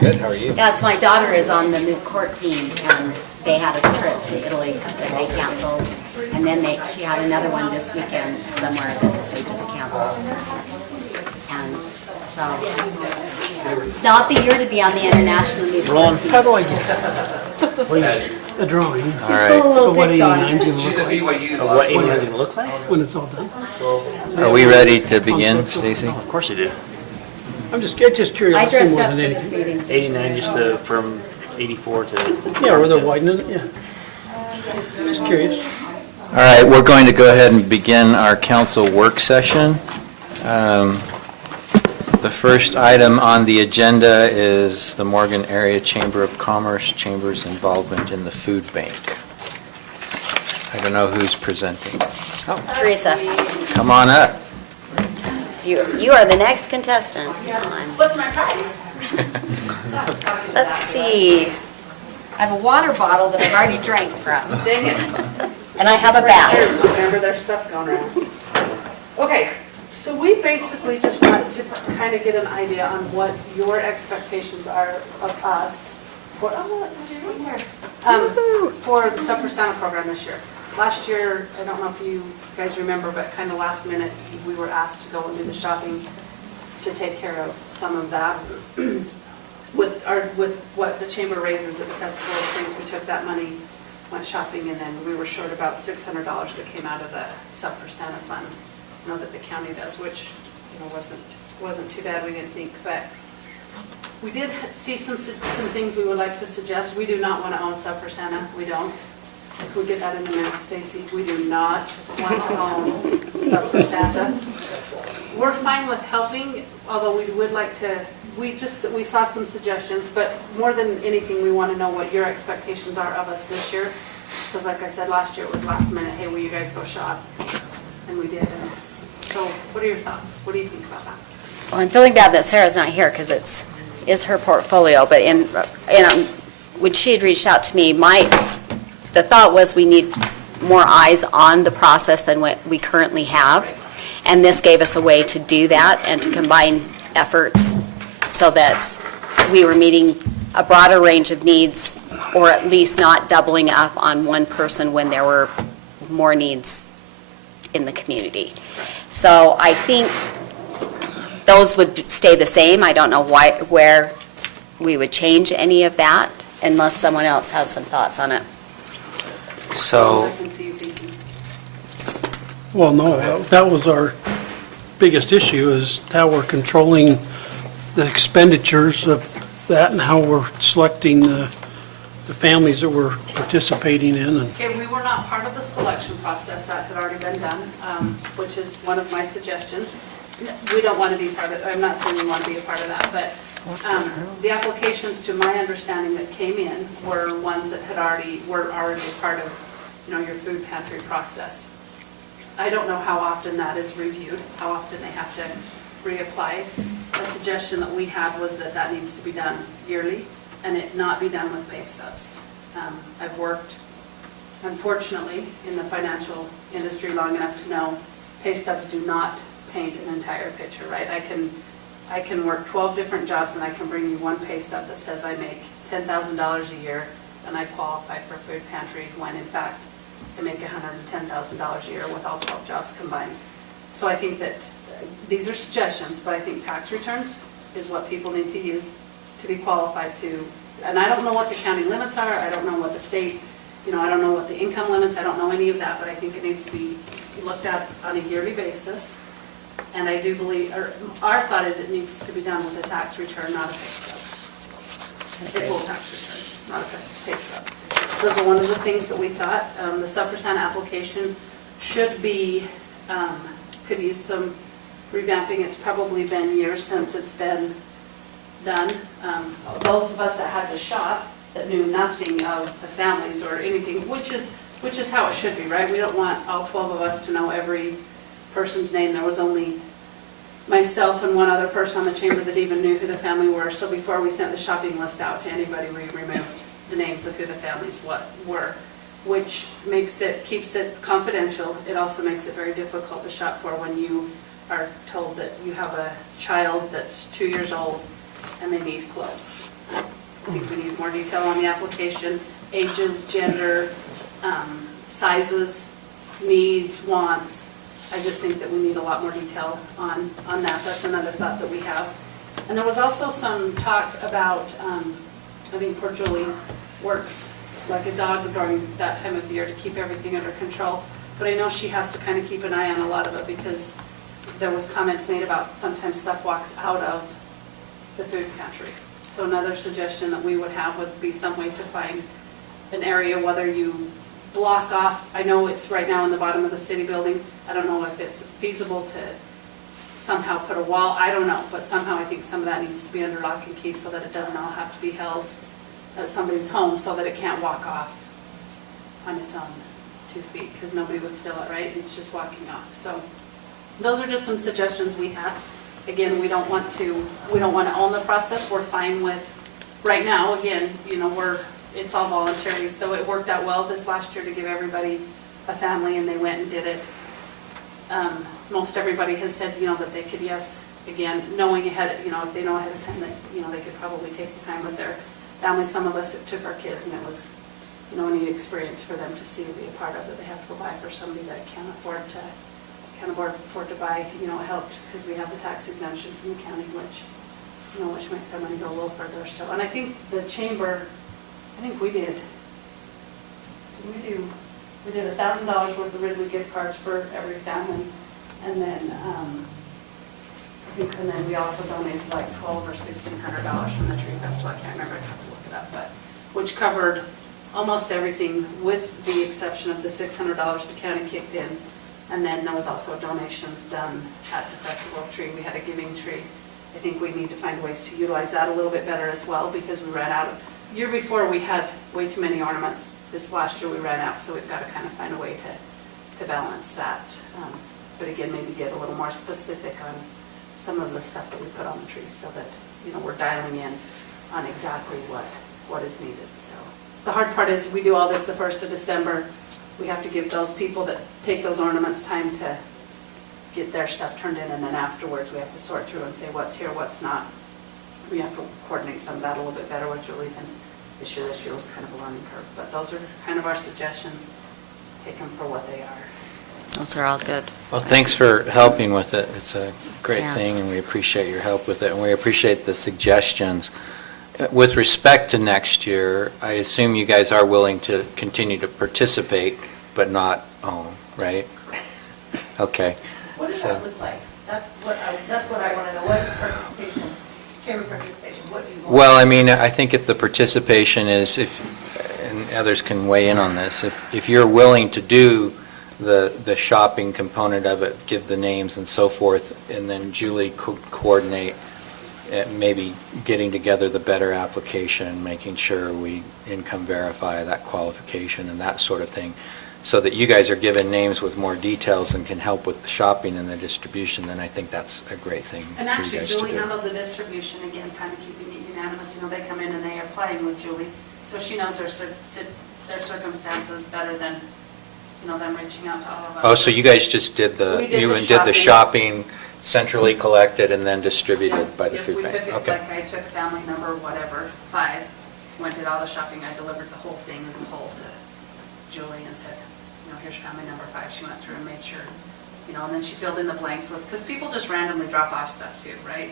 Good, how are you? Yeah, it's my daughter is on the moot court team, and they had a trip to Italy that they canceled. And then she had another one this weekend somewhere that they just canceled. And so, not the year to be on the international moot court team. How do I get that? A drawing. She's still a little What picked on. 89's gonna She's look at like BYU. What 89 is going to look like? when it's all done. Are we ready to begin, Conceptual. Stacy? Oh, Of course you do. It's just I curiosity dressed more up than for this anything. meeting. 89, just the from 84 to. Yeah, where they're widening it, yeah. Just curious. All right, we're going to go ahead and begin our council work session. The first item on the agenda is the Morgan Area Chamber of Commerce Chamber's involvement in the food bank. I don't know who's presenting. Teresa, Come on up. you are the next contestant. Come on. What's my prize? Let's see. I have a water bottle that I've already drank from, Dang it. and I have a bat. Remember, there's stuff going around. Okay, so we basically just wanted to kind of get an idea on what your expectations are of us for, for the Sub for Santa program this year. Last year, I don't know if you guys remember, but kind of last minute, we were asked to go and do the shopping to take care of some of that. With what the chamber raises at the Festival of Trees, we took that money, went shopping, and then we were short about $600 that came out of the Sub for Santa fund, that the county does, which, wasn't too bad, we didn't think, but we did see some things we would like to suggest. We do not want to own Sub for Santa, we don't. If we get that in the minutes, Stacy, we do not want to own Sub for Santa. We're fine with helping, although we would like to, we saw some suggestions, but more than anything, we want to know what your expectations are of us this year. Because like I said, last year it was last minute, hey, will you guys go shop? And we did. And so what are your thoughts? What do you think about that? Well, I'm feeling bad that Sarah's not here because it's her portfolio, but when she had reached out to me, the thought was we need more eyes on the process than what we currently have. And this gave us a way to do that and to combine efforts so that we were meeting a broader range of needs, or at least not doubling up on one person when there were more needs in the community. So I think those would stay the same. I don't know where we would change any of that unless someone else has some thoughts on it. So, I can see you thinking. Well, no, that was our biggest issue, is how we're controlling the expenditures of that and how we're selecting the families that we're participating in. And Okay, we were not part of the selection process. That had already been done, which is one of my suggestions. We don't want to be part of it. I'm not saying we want to be a part of that, but the applications, to my understanding, that came in were ones that were already a part of, your food pantry process. I don't know how often that is reviewed, how often they have to reapply. A suggestion that we had was that needs to be done yearly and it not be done with pay stubs. I've worked, unfortunately, in the financial industry long enough to know pay stubs do not paint an entire picture, right? I can work 12 different jobs and I can bring you one pay stub that says I make $10,000 a year and I qualify for food pantry, when in fact I make $110,000 a year with all 12 jobs combined. So I think that these are suggestions, but I think tax returns is what people need to use to be qualified to. And I don't know what the county limits are. I don't know what the state, I don't know what the income limits. I don't know any of that, but I think it needs to be looked at on a yearly basis. And I do believe, our thought is it needs to be done with a tax return, not a pay stub. A full tax return, not a pay stub. Those are one of the things that we thought. The Sub for Santa application should be, could use some revamping. It's probably been years since it's been done. Those of us that had to shop, that knew nothing of the families or anything, which is how it should be, right? We don't want all 12 of us to know every person's name. There was only myself and one other person on the chamber that even knew who the family were. So before we sent the shopping list out to anybody, we removed the names of who the families were, which keeps it confidential. It also makes it very difficult to shop for when you are told that you have a child that's 2 years old and they need clothes. I think we need more detail on the application, ages, gender, sizes, needs, wants. I just think that we need a lot more detail on that. That's another thought that we have. And there was also some talk about, I think poor Julie works like a dog during that time of the year to keep everything under control. But I know she has to kind of keep an eye on a lot of it because there was comments made about sometimes stuff walks out of the food pantry. So another suggestion that we would have would be some way to find an area, whether you block off, I know it's right now in the bottom of the city building. I don't know if it's feasible to somehow put a wall, I don't know, but somehow I think some of that needs to be under lock and key so that it doesn't all have to be held at somebody's home so that it can't walk off on its own 2 feet, because nobody would steal it, right? It's just walking off. So those are just some suggestions we have. Again, we don't want to own the process. We're fine with, right now, again, you know, it's all voluntary. So it worked out well this last year to give everybody a family, and they went and did it. Most everybody has said, you know, that they could, yes, again, knowing ahead, you know, if they know ahead of time that, you know, they could probably take the time with their families. Some of us, it took our kids, and it was, you know, a neat experience for them to see and be a part of that they have to go buy for somebody that can't afford to buy. You know, it helped because we have the tax exemption from the county, which, you know, which makes our money go a little further. So, and I think the chamber, I think we did $1,000 worth of Ridley gift cards for every family, and then and then we also donated like $1,200 or $1,600 from the Tree Festival. I can't remember, I'd have to look it up, but which covered almost everything with the exception of the $600 the county kicked in. And then there was also donations done at the Festival of Tree. We had a giving tree. I think we need to find ways to utilize that a little bit better as well, because we ran out of, year before we had way too many ornaments. This last year we ran out, so we've got to kind of find a way to balance that. But again, maybe get a little more specific on some of the stuff that we put on the tree so that, you know, we're dialing in on exactly what is needed. So the hard part is we do all this the 1st of December. We have to give those people that take those ornaments time to get their stuff turned in, and then afterwards we have to sort through and say what's here, what's not. We have to coordinate some of that a little bit better with Julie than this year. This year was kind of a learning curve, but those are kind of our suggestions. Take them for what they are. Those are all good. Well, thanks for helping with it. It's a great Yeah. thing, and we appreciate your help with it, and we appreciate the suggestions. With respect to next year, I assume you guys are willing to continue to participate, but not own, right? Okay. What does So- that look like? That's what I want to know. What is participation, chamber participation? What do you want? Well, I mean, I think if the participation is, and others can weigh in on this, if you're willing to do the shopping component of it, give the names and so forth, and then Julie could coordinate maybe getting together the better application, making sure we income verify that qualification and that sort of thing, so that you guys are given names with more details and can help with the shopping and the distribution, then I think that's a great thing And for you actually, guys to Julie do. handled the distribution, again, kind of keeping it unanimous. You know, they come in and they are playing with Julie, so she knows their circumstances better than, you know, them reaching out to all of us. Oh, so you guys just did We did the did the shopping. shopping centrally collected and then distributed by the If food we bank? took it, Okay. like I took family number, whatever, 5, went did all the shopping, I delivered the whole thing as a whole to Julie and said, you know, here's family number 5. She went through and made sure, you know, and then she filled in the blanks with, because people just randomly drop off stuff too, right?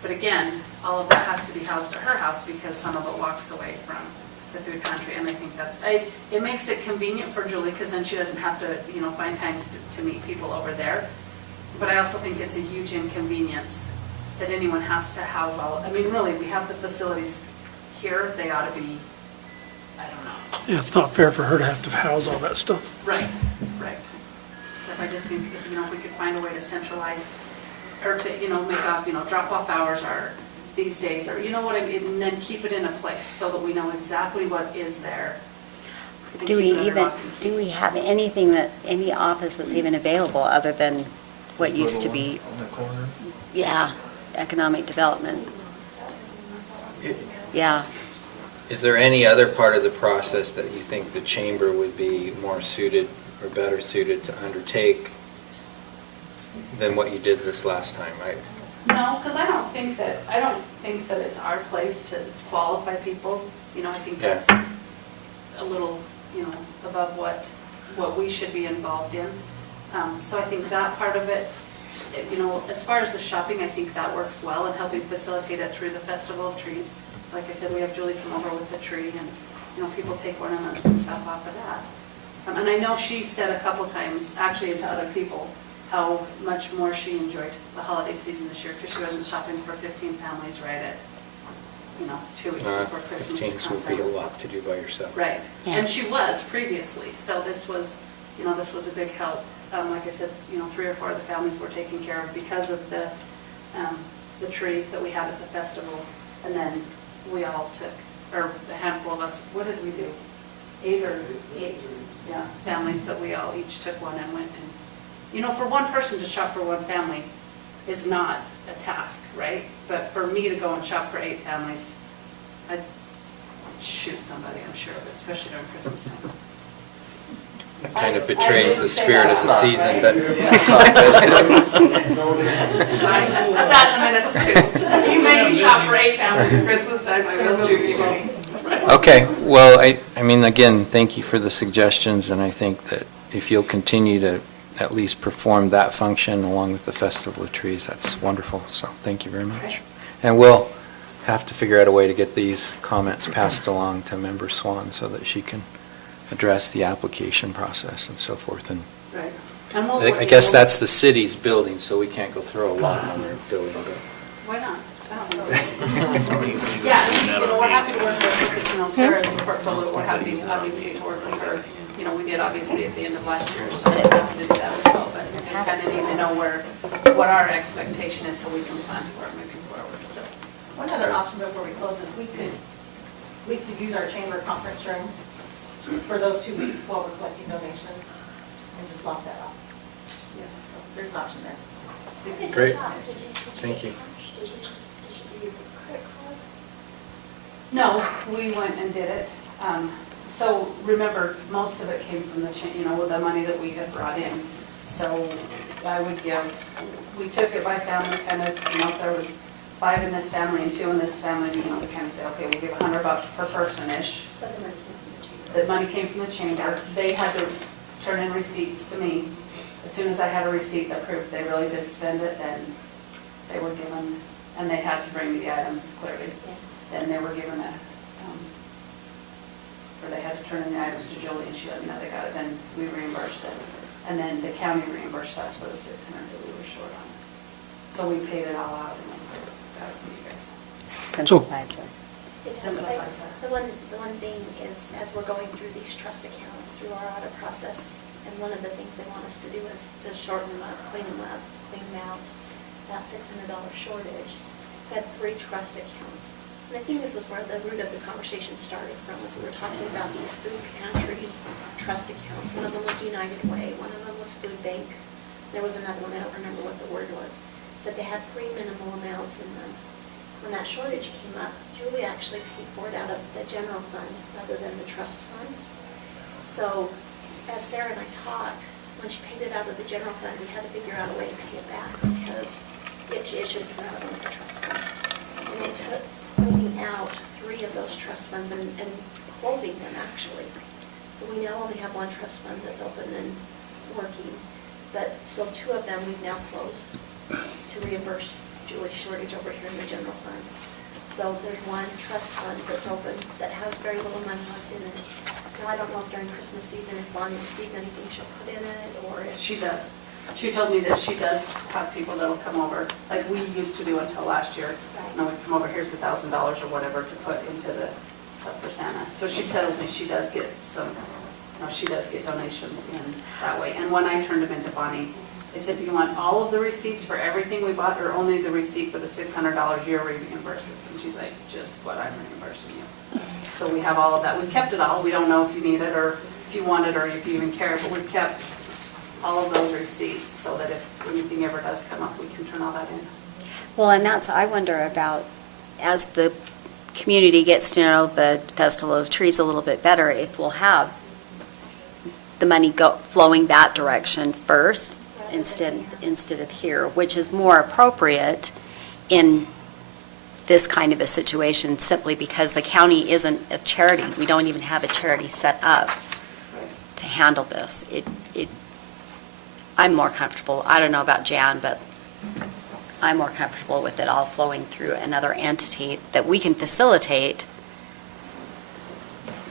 But again, all of that has to be housed at her house because some of it walks away from the food pantry, and I think it makes it convenient for Julie because then she doesn't have to, you know, find times to meet people over there. But I also think it's a huge inconvenience that anyone has to house all, I mean, really, we have the facilities here, they ought to be, I don't know. Yeah, it's not fair for her to have to house all that stuff. Right. But I just think, if, you know, if we could find a way to centralize, or to, you know, make up, you know, drop-off hours are these days, or, you know what I mean, and then keep it in a place so that we know exactly what is there. and Do we keep it under even, lock and key. do we have anything any office that's even available other than what used to be, On the corner. yeah, economic development? Yeah. Is there any other part of the process that you think the chamber would be more suited or better suited to undertake than what you did this last time? No, because I don't think that it's our place to qualify people. You know, I think Yeah. that's a little, above what we should be involved in. So I think that part of it, as far as the shopping, I think that works well and helping facilitate it through the Festival of Trees. Like I said, we have Julie come over with the tree and, people take ornaments and stuff off of that. And I know she said a couple times, actually to other people, how much more she enjoyed the holiday season this year because she wasn't shopping for 15 families right at, 2 weeks before Christmas 15 comes would be a out. lot to do by yourself. Right, Yeah. and she was previously, so this was a big help. Like I said, 3 or 4 of the families were taken care of because of the tree that we had at the festival. And then we all took, or a handful of us, what did we do? 8 or 8, yeah, families that we all each took one and went and, for one person to shop for one family is not a task, right? But for me to go and shop for 8 families, I'd shoot somebody, I'm sure, but especially during Christmas time. It kind of I betrays didn't the say spirit that. of the season, but It's fine, I've got minutes too. If you make me shop for 8 families at Christmas time, I will shoot you. Okay, well, I mean, again, thank you for the suggestions, and I think that if you'll continue to at least perform that function along with the Festival of Trees, that's wonderful, so thank you very much. And we'll have to figure out a way to get these comments passed along to Member Swan so that she can address the application process and so forth. And Right. And we'll- I guess that's the city's building, so we can't go throw a lock on their building. Why not? I don't know. Yeah, we're happy to work with, Sarah's portfolio, we're happy, obviously, to work with her. We did obviously at the end of last year, so we're happy to do that as well, but we just kind of need to know what our expectation is so we can plan for it moving forward, so. One other option before we close is we could use our chamber conference room for those 2 weeks while we're collecting donations and just lock that off. Yeah. So there's an option there. Great. Thank you. Did you do your credit card? No, we went and did it. So remember, most of it came from with the money that we had brought in. So I would we took it by family, kind of, if there was 5 in this family and 2 in this family, we kind of say, okay, we'll give $100 per person-ish. But the money came from the chamber. The money came from the chamber. They had to turn in receipts to me. As soon as I had a receipt that proved they really did spend it, then they were given, and they had to bring me the items clearly. Then they were given or they had to turn in the items to Julie, and she let me know they got it. Then we reimbursed it. And then the county reimbursed us for the $600 that we were short on. So we paid it all out and then got it from you guys. Simplifies it. It's Simplifies it. The one thing is, as we're going through these trust accounts, through our audit process, and one of the things they want us to do is to shorten them up, clean them out, that $600 shortage. We had 3 trust accounts. And I think this is where the root of the conversation started from, was we were talking about these food pantry trust accounts. One of them was United Way, one of them was Food Bank. There was another one, I don't remember what the word was, but they had 3 minimal amounts in them. When that shortage came up, Julie actually paid for it out of the general fund rather than the trust fund. So as Sarah and I talked, when she paid it out of the general fund, we had to figure out a way to pay it back because it should come out of one of the trust funds. And it took cleaning out 3 of those trust funds and closing them actually. So we now only have 1 trust fund that's open and working. But so 2 of them we've now closed to reimburse Julie's shortage over here in the general fund. So there's 1 trust fund that's open that has very little money left in it. Now, I don't know if during Christmas season, if Bonnie receives anything she'll put in it, or if... She does. She told me that she does have people that'll come over, like we used to do until last year. We'd come over, here's $1,000 or whatever to put into the stuff for Santa. So she told me she does get she does get donations in that way. And when I turned them into Bonnie, I said, do you want all of the receipts for everything we bought, or only the receipt for the $600 you're reimbursing? And she's like, just what I'm reimbursing you. So we have all of that. We've kept it all. We don't know if you need it, or if you want it, or if you even care, but we've kept all of those receipts so that if anything ever does come up, we can turn all that in. Well, and I wonder about, as the community gets to know the Festival of Trees a little bit better, if we'll have the money flowing that direction first instead of here, which is more appropriate. in this kind of a situation simply because the county isn't a charity. We don't even have a charity set up to handle this. I'm more comfortable, I don't know about Jan, but I'm more comfortable with it all flowing through another entity that we can facilitate,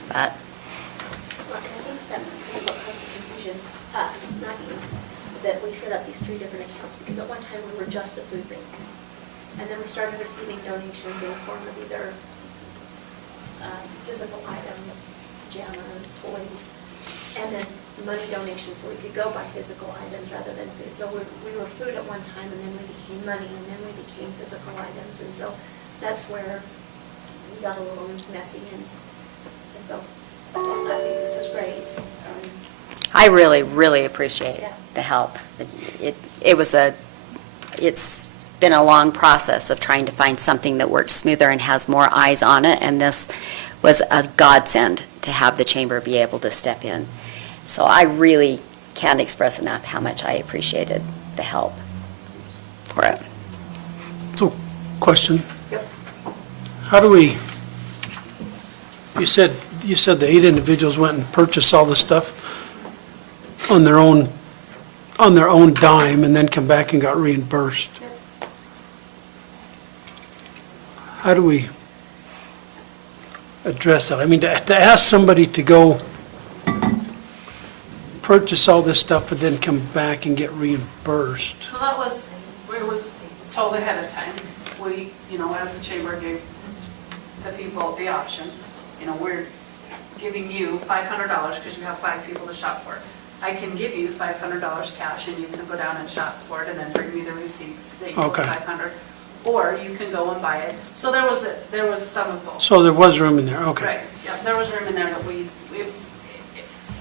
but, Well, and I think that's kind of what caused the confusion, us, not you, that we set up these 3 different accounts, because at one time we were just a food bank. And then we started receiving donations in the form of either physical items, pajamas, toys, and then money donations, so we could go buy physical items rather than food. So we were food at one time, and then we became money, and then we became physical items. And so that's where we got a little messy, and so I think this is great. I really, really appreciate Yeah. the help. It's been a long process of trying to find something that works smoother and has more eyes on it, and this was a godsend to have the chamber be able to step in. So I really can't express enough how much I appreciated the help for it. So, question, Yep. how do we, you said the 8 individuals went and purchased all the stuff on their own dime and then come back and got reimbursed. How do we address that? I mean, to ask somebody to go purchase all this stuff and then come back and get reimbursed. So it was told ahead of time. We, as a chamber gave the people the option, we're giving you $500 because you have 5 people to shop for. I can give you $500 cash and you can go down and shop for it and then bring me the receipts that equals Okay. $500. Or you can go and buy it. So there was some of both. So there was room in there, okay. Right, yeah, there was room in there that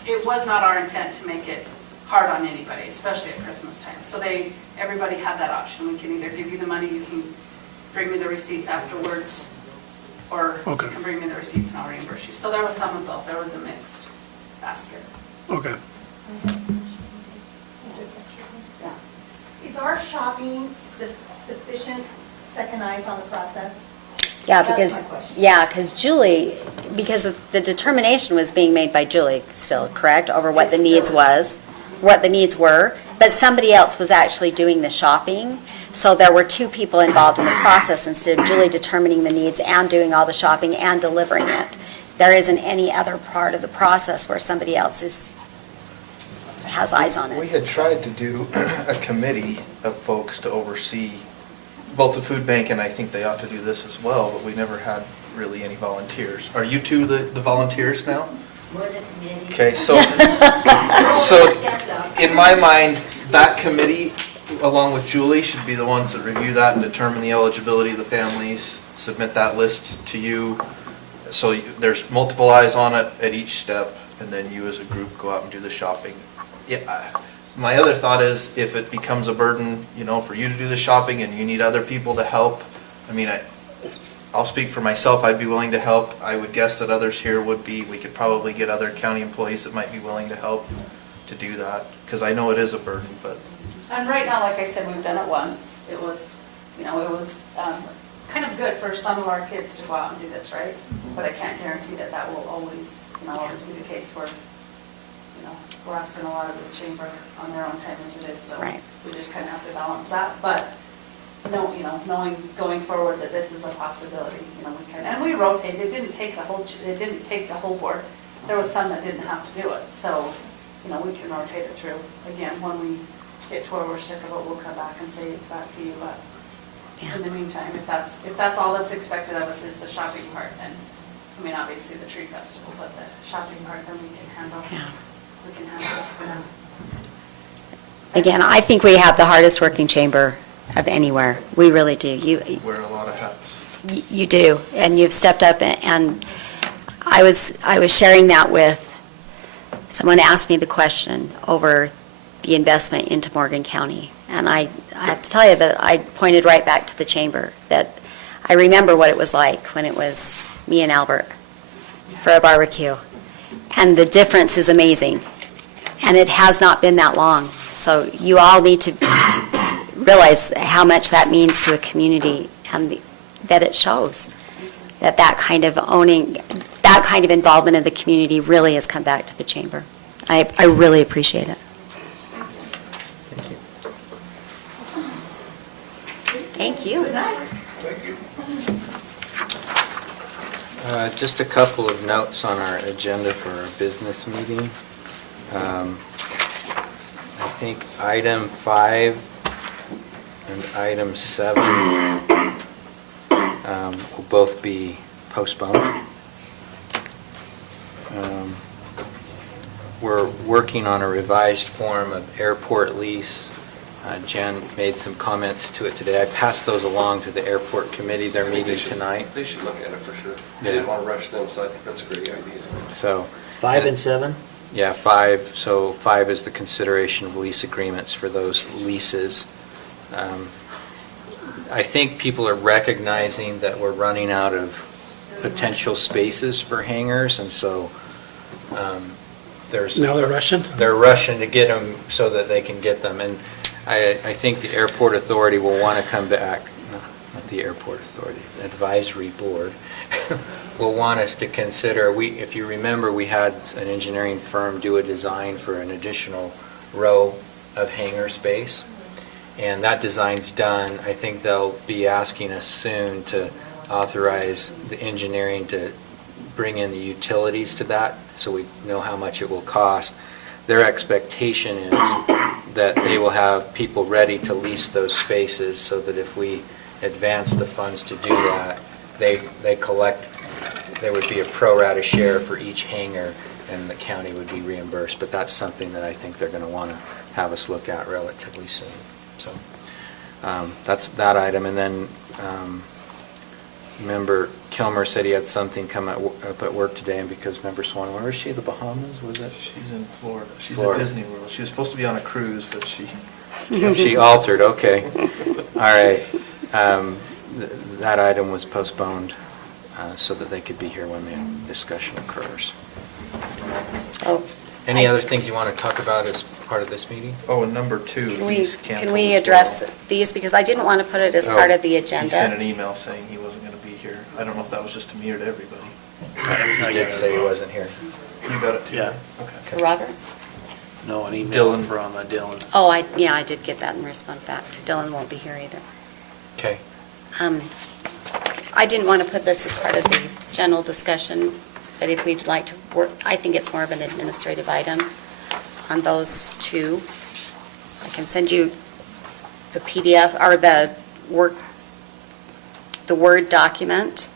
it was not our intent to make it hard on anybody, especially at Christmas time. So everybody had that option. We can either give you the money, you can bring me the receipts afterwards, or you Okay. can bring me the receipts and I'll reimburse you. So there was some of both, there was a mixed basket. Okay. Yeah. Is our shopping sufficient second eyes on the process? Yeah, That's because, my question. because Julie, because the determination was being made by Julie still, correct, over what the It needs still was, what the needs were, but somebody else was actually doing the shopping, so there were 2 people involved in the process instead of Julie determining the needs and doing all the shopping and delivering it. There isn't any other part of the process where somebody else has eyes on We it. had tried to do a committee of folks to oversee both the food bank, and I think they ought to do this as well, but we never had really any volunteers. Are you 2 the volunteers now? More than committee. Okay, so in my mind, that committee, along with Julie, should be the ones that review that and determine the eligibility of the families, submit that list to you. So there's multiple eyes on it at each step, and then you as a group go out and do the shopping. Yeah, my other thought is if it becomes a burden, for you to do the shopping and you need other people to help, I'll speak for myself, I'd be willing to help. I would guess that others here would be. We could probably get other county employees that might be willing to help to do that, because I know it is a burden, but. And right now, like I said, we've done it once. It was, kind of good for some of our kids to go out and do this, right? But I can't guarantee that will always be the case where, we're asking a lot of the chamber on their own time as it is, so Right. we just kind of have to balance that. But, knowing going forward that this is a possibility, we can, and we rotate. It didn't take the whole board. There was some that didn't have to do it, so, we can rotate it through. Again, when we get to where we're sick of it, we'll come back and say it's back to you, but in the meantime, if that's all that's expected of us is the shopping part, then, obviously the tree festival, but the shopping part, then we can handle. Yeah. We can handle it for now. Again, I think we have the hardest working chamber of anywhere. We really do. Wear a lot of hats. You do, and you've stepped up, and I was sharing that with, someone asked me the question over the investment into Morgan County, and I have to tell you that I pointed right back to the chamber, that I remember what it was like when it was me and Albert for a barbecue, and the difference is amazing, and it has not been that long, so you all need to realize how much that means to a community and that it shows that kind of owning, that kind of involvement in the community really has come back to the chamber. I really appreciate it. Thank you. Thank you. Just a couple of notes on our agenda for our business meeting. I think item 5 and item 7 will both be postponed. We're working on a revised form of airport lease. Jan made some comments to it today. I passed those along to the airport committee. They're meeting tonight. They should look at it for sure. Yeah. I didn't want to rush them, so I think that's a great idea. So, 5 and 7? yeah, 5, so 5 is the consideration of lease agreements for those leases. I think people are recognizing that we're running out of potential spaces for hangars, and so there's... Now they're rushing? They're rushing to get them so that they can get them. And I think the airport authority will want to come back, not the airport authority, the advisory board, will want us to consider, if you remember, we had an engineering firm do a design for an additional row of hangar space, and that design's done. I think they'll be asking us soon to authorize the engineering to bring in the utilities to that, so we know how much it will cost. Their expectation is that they will have people ready to lease those spaces, so that if we advance the funds to do that, they collect, there would be a pro rata share for each hangar, and the county would be reimbursed. But that's something that I think they're going to want to have us look at relatively soon. So that's that item. And then Member Kilmer said he had something come up at work today, and because Member Swan, where is she, the Bahamas, was it? She's in Florida. She's Florida. at Disney World. She was supposed to be on a cruise, but she... She altered, okay. All right. That item was postponed so that they could be here when the discussion occurs. So Any other things you want to talk about as part of this meeting? Oh, and number 2, can we, he's canceled can we as address well. these, because I didn't want to put it as Oh. part of the He sent an agenda. email saying he wasn't going to be here. I don't know if that was just to me or to everybody. He did say he wasn't here. You got it too? Yeah. Okay. Robert? No, an email Dylan. from Dylan. Oh, I did get that and respond back to Dylan. Won't be here either. Okay. I didn't want to put this as part of the general discussion, but if we'd like to work, I think it's more of an administrative item on those two. I can send you the PDF, or the Word document.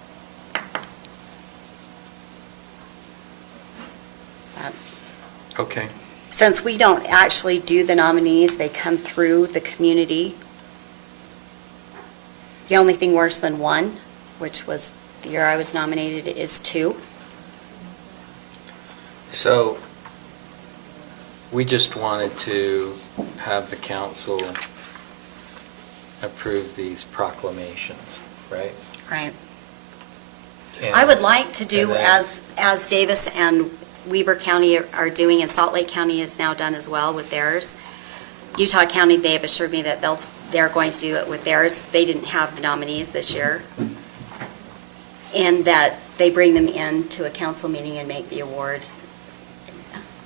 Okay. Since we don't actually do the nominees, they come through the community. The only thing worse than 1, which was the year I was nominated, is 2. So we just wanted to have the council approve these proclamations, right? Right. And- I would like to do and then- as Davis and Weber County are doing, and Salt Lake County has now done as well with theirs. Utah County, they have assured me that they're going to do it with theirs. They didn't have the nominees this year. And that they bring them in to a council meeting and make the award.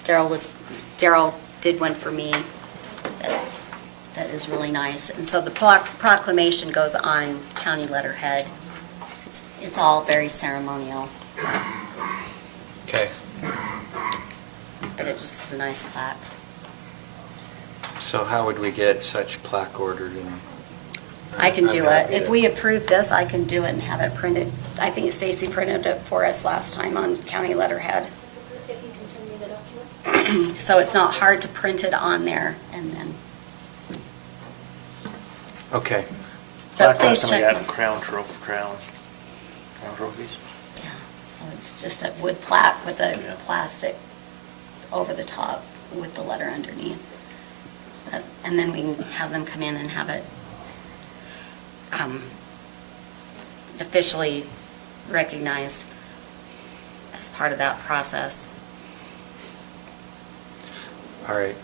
Daryl did one for me that is really nice. And so the proclamation goes on county letterhead. It's all very ceremonial, Okay. but it just is a nice plaque. So how would we get such plaque ordered? And I can do I'm it. happy If to- we approve this, I can do it and have it printed. I think Stacy printed it for us last time on county letterhead. If you can send me the document. So it's not hard to print it on there and then. Okay. But Plaque please last time we check. had crown trophies. Yeah, so it's just a wood plaque with a Yeah. plastic over the top with the letter underneath. And then we can have them come in and have it officially recognized as part of that process. All right.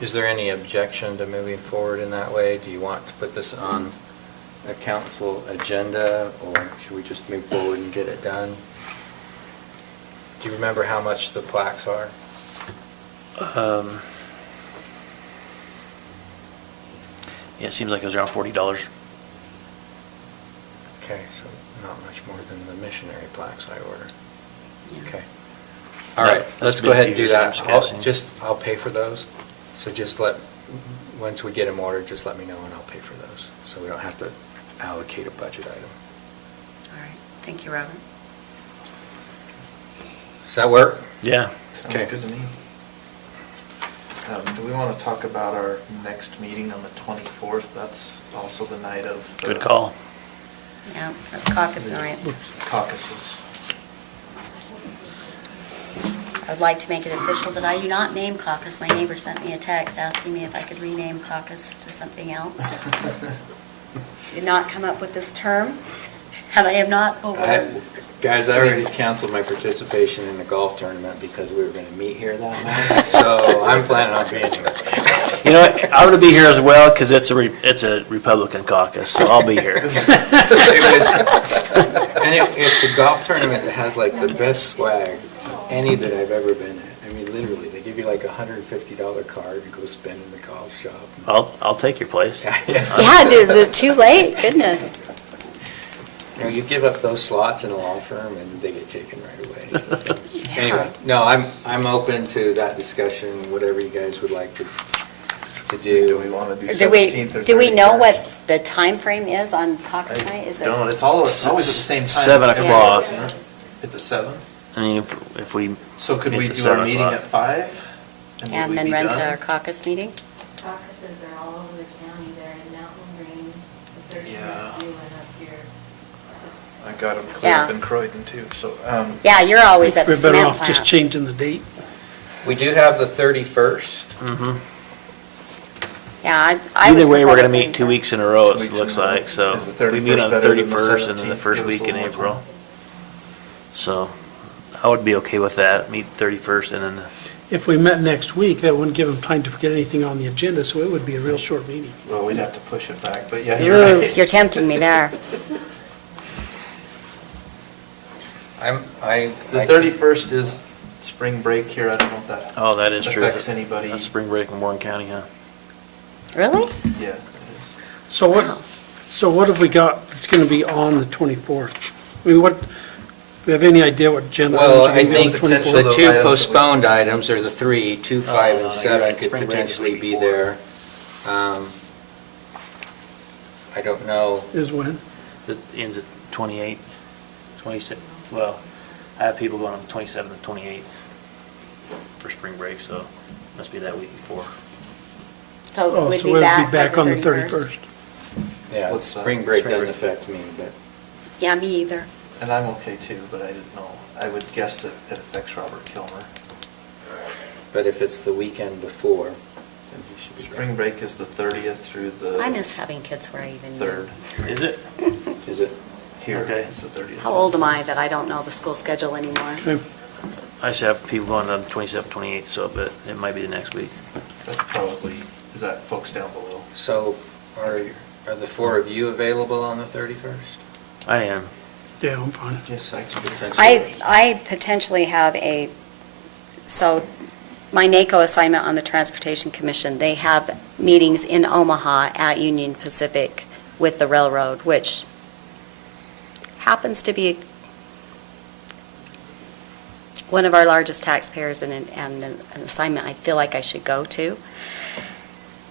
Is there any objection to moving forward in that way? Do you want to put this on a council agenda, or should we just move forward and get it done? Do you remember how much the plaques are? Yeah, it seems like it was around $40. Okay, so not much more than the missionary plaques I ordered. Yeah. Okay. All right, That's let's been go a ahead few and do years, that. I'm just guessing. I'll pay for those. So just once we get them ordered, just let me know and I'll pay for those. So we don't have to allocate a budget item. All right, thank you, Robin. Does that work? Yeah. Sounds Okay. good to me. Do we want to talk about our next meeting on the 24th? That's also the night of. Good call. Yeah, that's caucus night. Caucuses. I would like to make it official that I do not name caucus. My neighbor sent me a text asking me if I could rename caucus to something else. Did not come up with this term, and I am not over. Guys, I already canceled my participation in the golf tournament because we were going to meet here that night. So I'm planning on being here. You know, what? I'm gonna be here as well, because it's a Republican caucus, so I'll be here. It's a golf tournament that has like the best swag of any that I've ever been at. I mean, literally, they give you like a $150 card to go spend in the golf shop. I'll take your place. Yeah, dude, is it too late? Goodness. You know, you give up those slots in a law firm and they get taken right away. So, anyway, no, I'm open to that discussion, whatever you guys would like to do. Do we want to do Do we, 17th or 31st? do we know what the time frame is on caucus night? Is it? Don't, it's always at the same time. 7 every o'clock. year, isn't it? It's at 7? I mean, if we. So could we it's at do our 7 meeting o'clock. at 5? would And we then be rent done? our caucus meeting? Caucuses are all over the county, they're in Mountain Green, the search and Yeah. rescue, and up here. I got them clear up Yeah. in Croydon too, so, Yeah, you're always at the We're better cement off just plant. changing the date. We do have the 31st. Mhm. Yeah, I would Either way, we're prefer gonna the meet 2 31st. weeks in a row, 2 it weeks looks in a row. like, so. Is the We meet on the 31st better than the 31st and then the 17th? first Give us week a in little more April. time. So I would be okay with that, meet 31st and then, If we met next week, that wouldn't give them time to get anything on the agenda, so it would be a real short meeting. Well, we'd have to push it back, but yeah, you're Ooh, right. you're tempting me there. The 31st is spring break here, I don't know if that oh, that is true. affects anybody. That's spring break in Warren County, huh? Really? Yeah, it is. So what have we got that's going to be on the 24th? I mean, do we have any idea what agenda Well, items are I going to be on think the the 24th? Those two items that we- postponed items are the 3, 2, 5, no, and you're 7 right. could Spring break's potentially week be before. there. I don't know. Is when? It ends at 28th, 26th, well, I have people going on the 27th and 28th for spring break, so must be that week before. So Oh, we'd so be we'll back by on the 31st? 31st. Yeah, What's that? spring break Spring doesn't break. affect me, but Yeah, me either. And I'm okay too, but I didn't know. I would guess that it affects Robert Kilmer. if it's the weekend before, then he should be Spring back. break is the 30th through the I missed having kids where I even knew. 3rd. Is it? Is it? Here, Okay. it's the 30th. How old am I that I don't know the school schedule anymore? Okay. I just have people going on the 27th, 28th, so, but it might be the next week. That's probably, is that folks down below? So are the 4 of you available on the 31st? I am. Yeah, I'm fine. Yes, I could potentially. I potentially have so my NACO assignment on the Transportation Commission, they have meetings in Omaha at Union Pacific with the railroad, which happens to be one of our largest taxpayers and an assignment I feel like I should go to.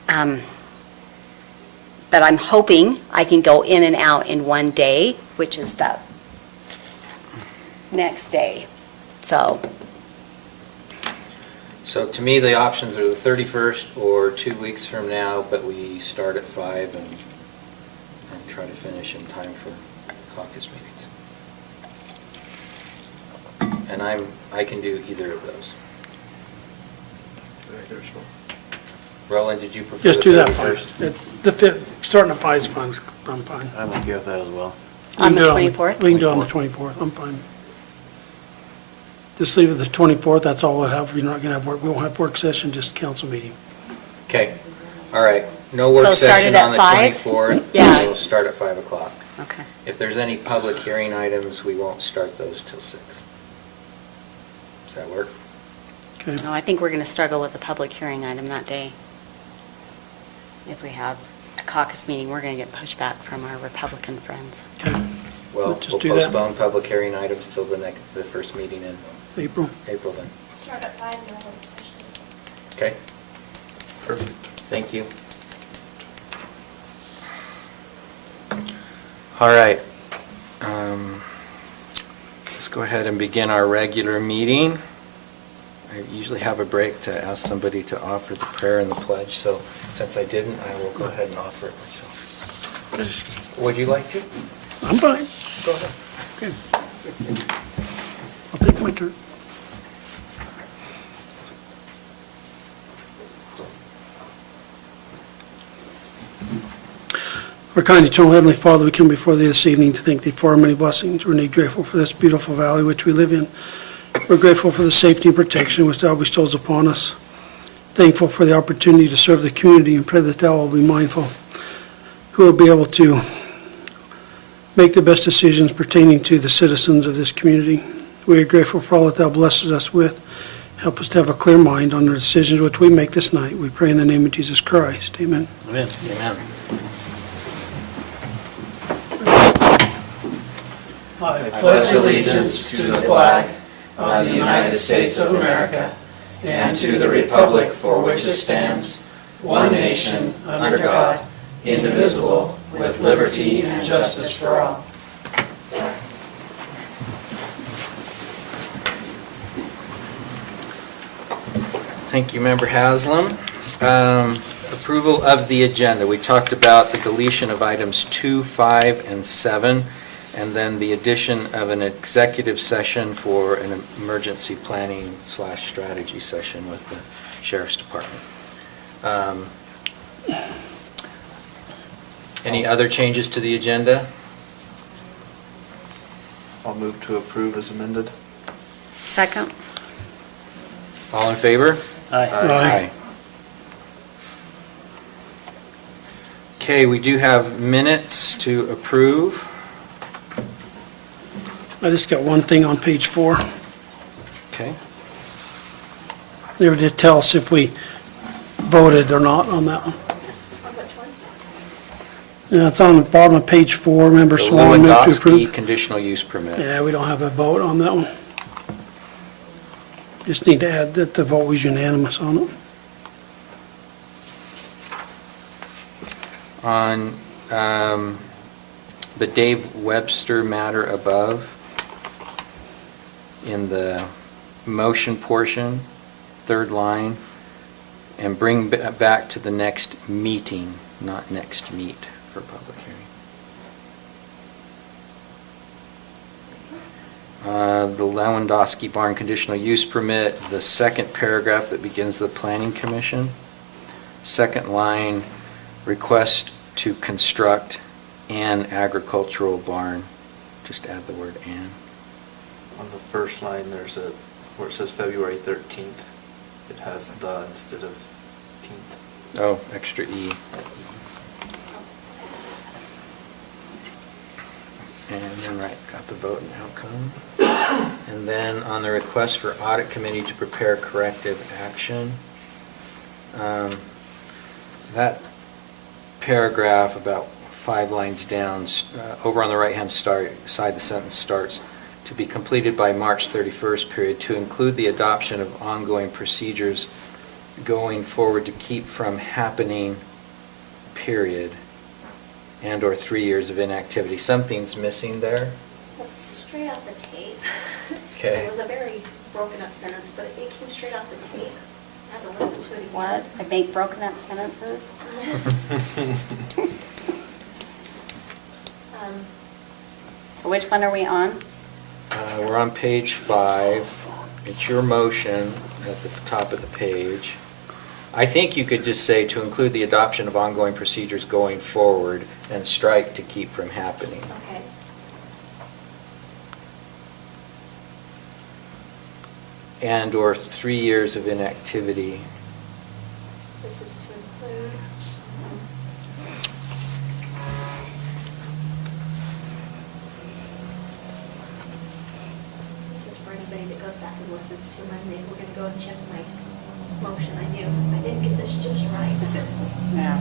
But I'm hoping I can go in and out in one day, which is that next day. So, So to me, the options are the 31st or 2 weeks from now, but we start at 5 and try to finish in time for caucus meetings. And I can do either of those. Right, there's one. Roland, did you prefer Just the do that 31st? fine. The fifth, starting at 5 is fine, I'm fine. I'm okay with that as well. We on can the do it 24th? We can do it on the 24th, I'm fine. Just leave it the 24th, that's all we'll have, we're not going to have work, we won't have work session, just council meeting. Okay, all right. No work So start session it at on the 5? 24th. Yeah. We'll start at 5 o'clock. Okay. If there's any public hearing items, we won't start those till 6. Does that work? Okay. No, I think we're going to struggle with the public hearing item that day. If we have a caucus meeting, we're going to get pushback from our Republican friends. Okay. Well, Let's just we'll do that. postpone public hearing items till the first meeting in April. April then. Start at 5 and we'll have a session. Okay? Perfect. Thank you. All right. Let's go ahead and begin our regular meeting. I usually have a break to ask somebody to offer the prayer and the pledge, so since I didn't, I will go ahead and offer it myself. Would you like to? I'm fine. Go ahead. Okay. I'll take my turn. Our kind eternal Heavenly Father, we come before Thee this evening to thank Thee for our many blessings. We're indeed grateful for this beautiful valley which we live in. We're grateful for the safety and protection which Thou bestows upon us. Thankful for the opportunity to serve the community and pray that Thou will be mindful, who will be able to make the best decisions pertaining to the citizens of this community. We are grateful for all that Thou blesses us with. Help us to have a clear mind on the decisions which we make this night. We pray in the name of Jesus Christ. Amen. Amen. Amen. I pledge allegiance to the flag of the United States of America and to the republic for which it stands, one nation, under God, indivisible, with liberty and justice for all. Thank you, Member Haslam. Approval of the agenda. We talked about the deletion of items 2, 5, and 7, and then the addition of an executive session for an emergency planning / strategy session with the Sheriff's Department. Any other changes to the agenda? I'll move to approve as amended. Second? All in favor? Aye. Aye. Okay, we do have minutes to approve. I just got one thing on page 4. Okay. They were to tell us if we voted or not on that one. On which one? Yeah, it's on the bottom of page 4. Member The Swan moved to Lewandowski approve. conditional use permit. Yeah, we don't have a vote on that one. Just need to add that the vote was unanimous on it. On the Dave Webster matter above, in the motion portion, third line, and bring back to the next meeting, not next meet for public hearing. The Lewandowski Barn conditional use permit, the second paragraph that begins the Planning Commission, second line, request to construct an agricultural barn, just add the word "and." On the first line, there's where it says February 13th, it has the instead of '13th. Oh, extra E. And then, right, got the vote and outcome. And then on the request for audit committee to prepare corrective action, that paragraph about 5 lines down, over on the right-hand side, the sentence starts, to be completed by March 31st period, to include the adoption of ongoing procedures going forward to keep from happening, period, and/or 3 years of inactivity. Something's missing there. That's straight off the tape. Okay. It was a very broken up sentence, but it came straight off the tape. I had to listen to it again. What? I make broken up sentences? So which one are we on? We're on page 5. It's your motion at the top of the page. I think you could just say to include the adoption of ongoing procedures going forward and strike to keep from happening. Okay. And/or 3 years of inactivity. This is to include goes back and listens to them, and then we're gonna go and check my motion. I didn't get this just right. Yeah.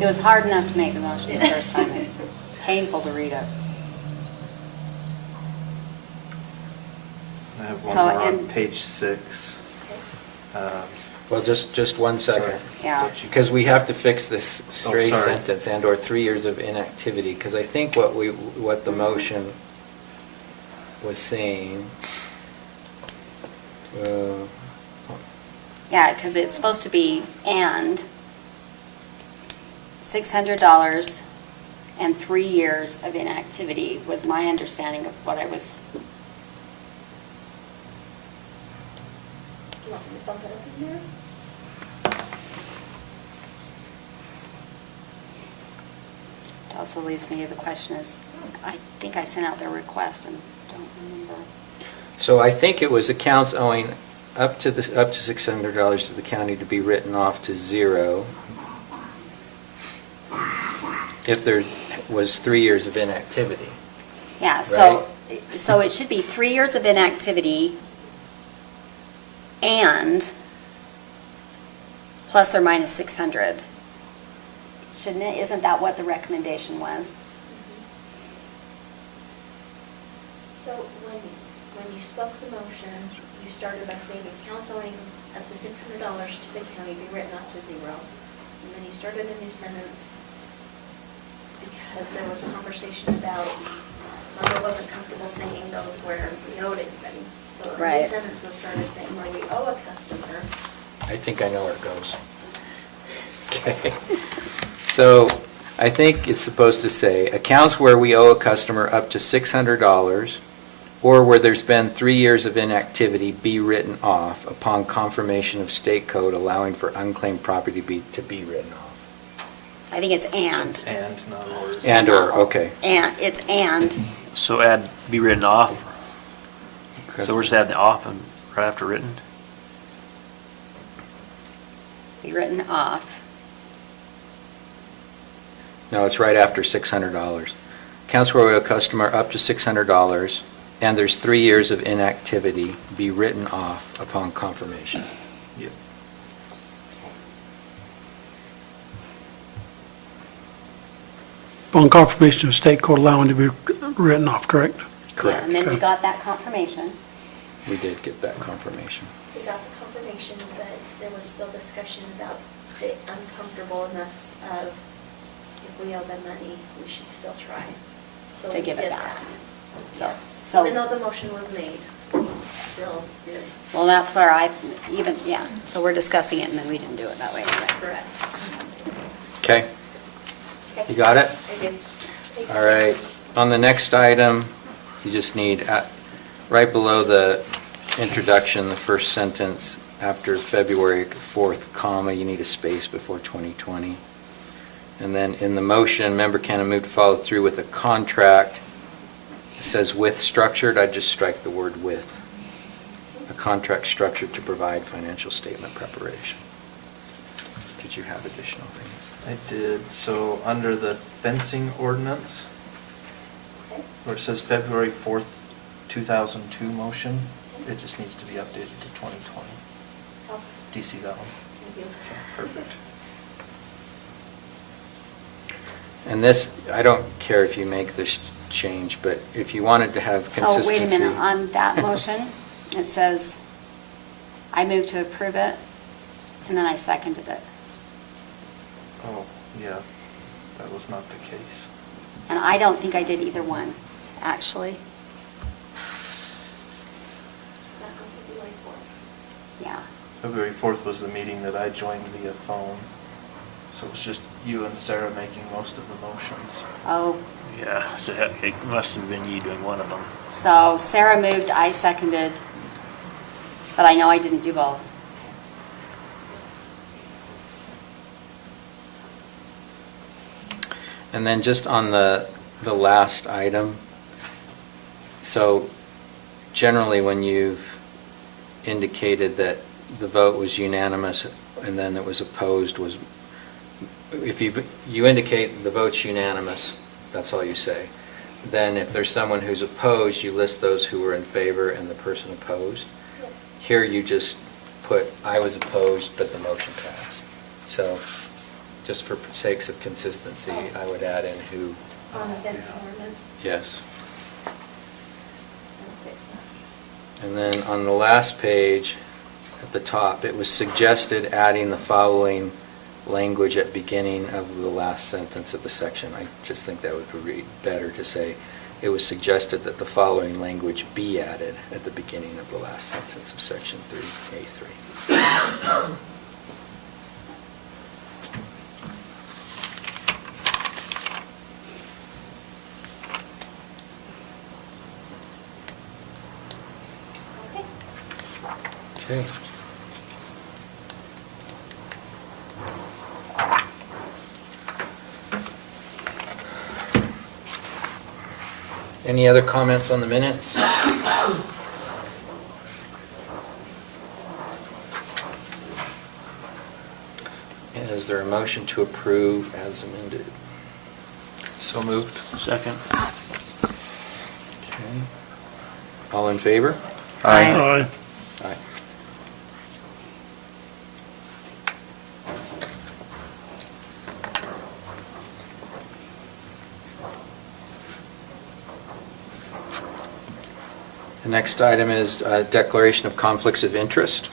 It was hard enough to make the motion the first time. It's painful to read it. I have one So, more on and- page 6. Well, just one second. Sorry. Yeah. Because we have to fix this stray sorry. sentence and/or 3 years of inactivity, because I think what the motion was saying, Yeah, because it's supposed to be and $600 and 3 years of inactivity was my understanding of what I was, You want me to bump it up in here? it also leaves me, the question is, I think I sent out their request and don't remember. so I think it was accounts owing up to $600 to the county to be written off to zero if there was 3 years of inactivity. Yeah, so it should be 3 years of inactivity and plus or minus 600. Shouldn't it? Isn't that what the recommendation was? So when you spoke the motion, you started by saying accounts owing up to $600 to the county be written off to zero. And then you started a new sentence because there was a conversation about, Margo wasn't comfortable saying those where we owed anybody. So a new Right. sentence was started saying where we owe a customer. I think I know where it goes. Okay. So I think it's supposed to say, accounts where we owe a customer up to $600 or where there's been 3 years of inactivity be written off upon confirmation of state code allowing for unclaimed property to be written off. I think it's and. And, not or. And/or, okay. And, it's and. So add be written off. So we're just adding the off and right after written? Be written off. No, it's right after $600. Accounts where we owe a customer up to $600 and there's 3 years of inactivity be written off upon confirmation. Yep. On confirmation of state court allowing to be written off, correct? Yeah, and then we Okay. got that confirmation. We did get that confirmation. We got the confirmation, but there was still discussion about the uncomfortableness of if we owe them money, we should still try. So To we give it did back. that. So- Yeah. so- Even though the motion was made, we still did. Well, that's where yeah, so we're discussing it and then we didn't do it that way anyway. Correct. Okay? Okay. You got it? I did. Page All right. 6. On the next item, you just need, right below the introduction, the first sentence, after February 4th, comma, you need a space before 2020. And then in the motion, member Cannon moved to follow through with a contract. It says with structured, I'd just strike the word with. A contract structured to provide financial statement preparation. Did you have additional things? I did. So under the fencing ordinance, Okay. where it says February 4th, 2002 motion, it just needs to be updated to 2020. Oh, Do you see that one? thank you. Okay, perfect. And this, I don't care if you make this change, but if you wanted to have So consistency. wait a minute, on that motion, it says, I move to approve it, and then I seconded it. Oh, yeah, that was not the case. And I don't think I did either one, actually. Back on February 4th. Yeah. February 4th was the meeting that I joined via phone. So it was just you and Sarah making most of the motions. Oh, Yeah, so it must have been you doing one of them. so Sarah moved, I seconded, but I know I didn't do both. And then just on the last item, so generally when you've indicated that the vote was unanimous and then it was opposed was, if you indicate the vote's unanimous, that's all you say. then if there's someone who's opposed, you list those who were in favor and the person opposed. Yes. Here, you just put, I was opposed, but the motion passed. So, just for sakes of consistency, I would add in who, On events and ordinance. yes. I'll fix that. And then on the last page, at the top, it was suggested adding the following language at beginning of the last sentence of the section. I just think that would read better to say, it was suggested that the following language be added at the beginning of the last sentence of section 3A3. Okay. Okay. Any other comments on the minutes? And is there a motion to approve as amended? So moved. Second. Okay. All in favor? Aye. Aye. The next item is declaration of conflicts of interest.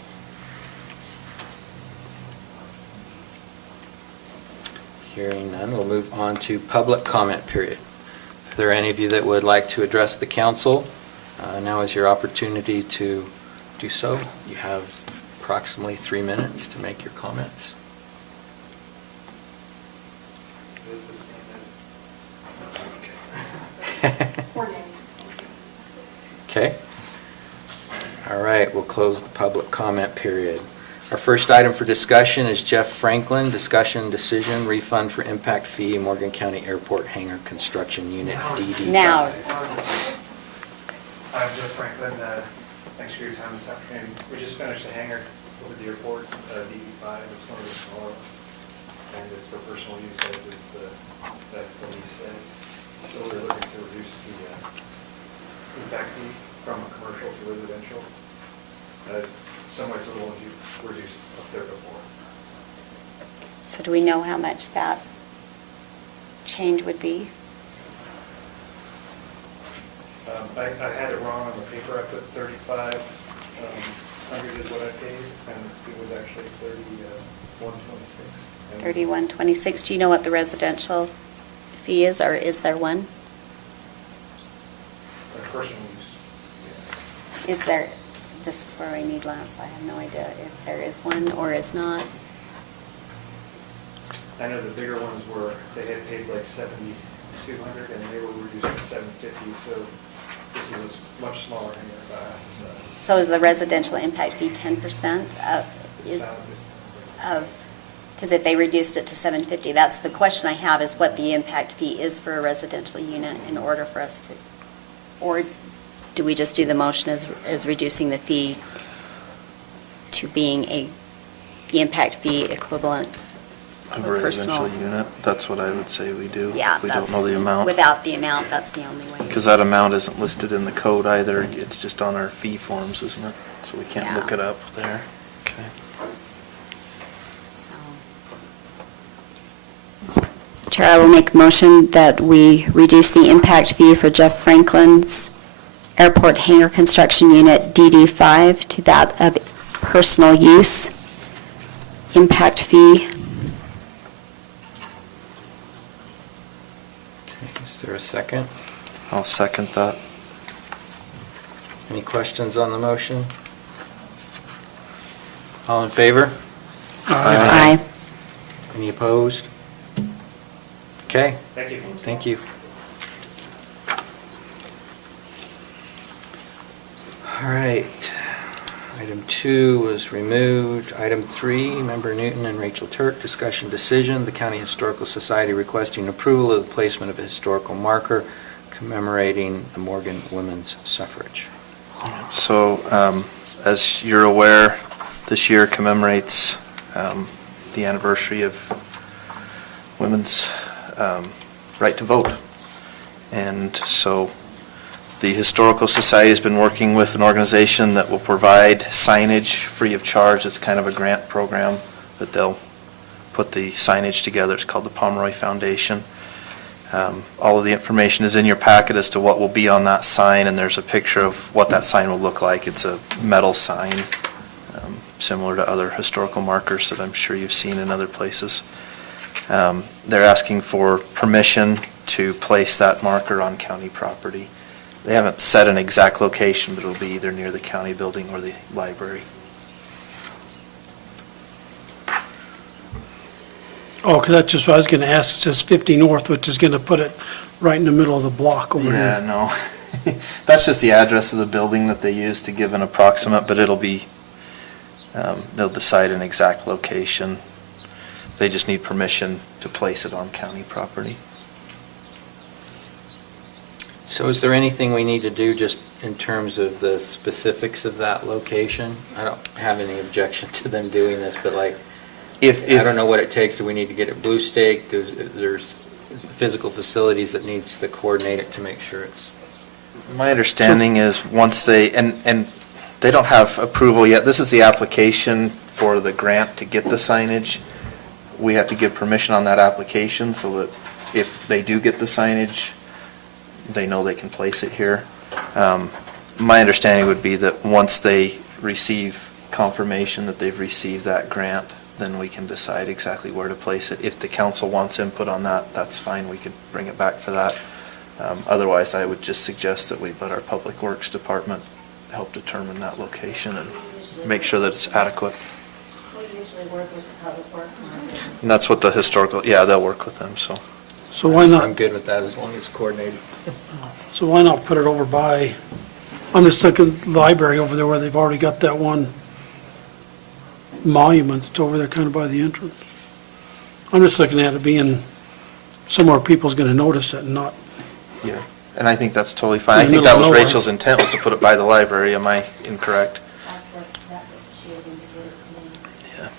Hearing none, we'll move on to public comment period. If there are any of you that would like to address the council, now is your opportunity to do so. You have approximately 3 minutes to make your comments. Is this the same Four names. Okay. All right, we'll close the public comment period. Our first item for discussion is Jeff Franklin, discussion decision, refund for impact fee, Morgan County Airport Hangar Construction Unit DD5. Now. I'm Jeff Franklin. Thanks for your time this afternoon. We just finished the hangar over the airport, DD5. It's one of the smaller ones. And it's for personal use as is as the lease says. So we're looking to reduce the impact fee from commercial to residential, similar to the ones you reduced up there before. So do we know how much that change would be? I had it wrong on the paper. I put 3,500 is what I paid, and it was actually 3126. 3126. Do you know what the residential fee is, or is there one? Personal use. Is there, this is where I need Lance, I have no idea if there is one or is not. I know the bigger ones were, they had paid like 7,200 and they were reduced to 750, so this is a much smaller hangar by size. So is the residential impact fee 10% because if they reduced it to 750, that's the question I have, is what the impact fee is for a residential unit in order for us to, or do we just do the motion as reducing the fee to being the impact fee equivalent A of a personal? residential unit, that's what I would say we do. Yeah, We that's, don't know the amount. without the amount, that's the only way. Because that amount isn't listed in the code either, it's just on our fee forms, isn't it? So we can't Yeah. look it up there. Okay. So. Chair, I will make the motion that we reduce the impact fee for Jeff Franklin's Airport Hangar Construction Unit DD5 to that of personal use impact fee. Okay, is there a second? I'll second that. Any questions on the motion? All in favor? Aye. Any opposed? Okay, Thank you. thank you. All right, item 2 was removed. Item 3, Member Newton and Rachel Turk, discussion decision, the County Historical Society requesting approval of the placement of a historical marker commemorating the Morgan women's suffrage. So, as you're aware, this year commemorates the anniversary of women's right to vote. And so the Historical Society has been working with an organization that will provide signage free of charge. It's kind of a grant program that they'll put the signage together. It's called the Pomeroy Foundation. All of the information is in your packet as to what will be on that sign, and there's a picture of what that sign will look like. It's a metal sign, similar to other historical markers that I'm sure you've seen in other places. They're asking for permission to place that marker on county property. They haven't set an exact location, but it'll be either near the county building or the library. Oh, because that's just what I was going to ask. It says 50 North, which is going to put it right in the middle of the block over Yeah, here. no. That's just the address of the building that they use to give an approximate, but it'll be, they'll decide an exact location. They just need permission to place it on county property. So is there anything we need to do just in terms of the specifics of that location? I don't have any objection to them doing this, but like, I don't know what it takes. Do we need to get it blue staked? There's physical facilities that needs to coordinate it to make sure it's... My understanding is once they, and they don't have approval yet, this is the application for the grant to get the signage. We have to give permission on that application so that if they do get the signage, they know they can place it here. My understanding would be that once they receive confirmation that they've received that grant, then we can decide exactly where to place it. If the council wants input on that, that's fine, we could bring it back for that. Otherwise, I would just suggest that we let our Public Works Department help determine that location and make sure that it's adequate. We usually work with the Public Works on it. And that's what the historical, yeah, they'll work with them, so. So why I'm not, good with that as long as it's coordinated. so why not put it over by, I'm just thinking library over there where they've already got that one monument that's over there kind of by the entrance. I'm just looking at it being somewhere people's going to notice it and not, Yeah. And I think that's totally fine. I In the think that middle was of nowhere. Rachel's intent, was to put it by the library. Am I incorrect? That's what she had indicated to me.